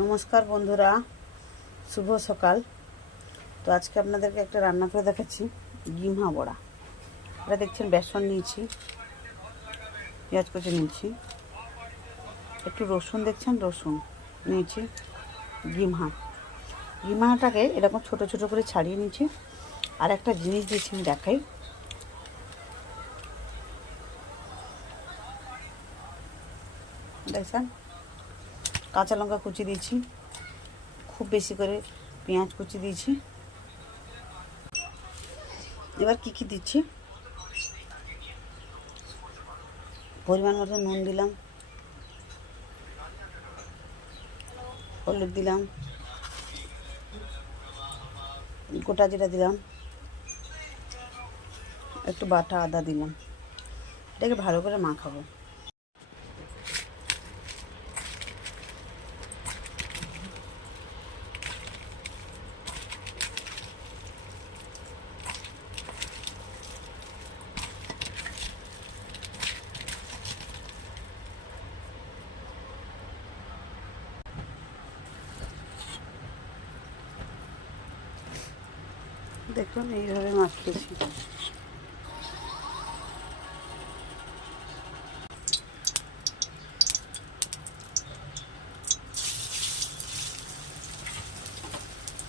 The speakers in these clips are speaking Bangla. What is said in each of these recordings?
নমস্কার বন্ধুরা, শুভ সকাল। তো আজকে আপনাদেরকে একটা রান্না করে দেখাচ্ছি, গিমহা বড়া। এটা দেখছেন বেসন নিয়েছি, পেঁয়াজ কুচি নিয়েছি, একটু রসুন দেখছেন, রসুন নিয়েছি, গিমহাটাকে এরকম ছোট ছোট করে ছাড়িয়ে নিয়েছি। আর একটা জিনিস দিয়েছি, আমি দেখাই। দেখছেন, কাঁচা লঙ্কা কুচি দিয়েছি, খুব বেশি করে পেঁয়াজ কুচি দিয়েছি। এবার কি দিচ্ছি, পরিমাণ মতো নুন দিলাম, হলুদ দিলাম, গোটা জিরা দিলাম, একটু বাটা আদা দিলাম। এটাকে ভালো করে মাখাবো। দেখুন এইভাবে মাখতেছি।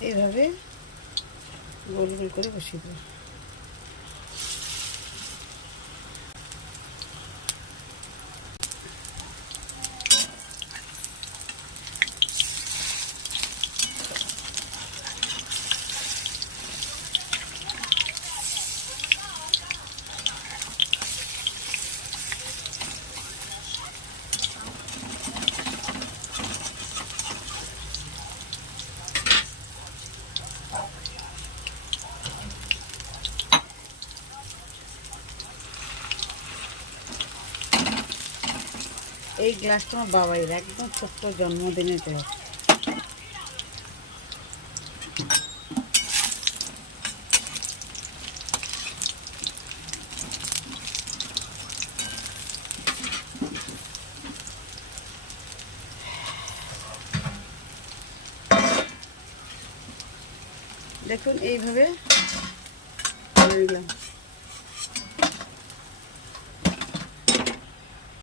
এইভাবে গোল গোল করে বসিয়ে দেব। এই গ্লাসটা আমার বাবাইয়ের, একদম ছোট্ট জন্মদিনের গ্লাস। দেখুন এইভাবে করে নিলাম।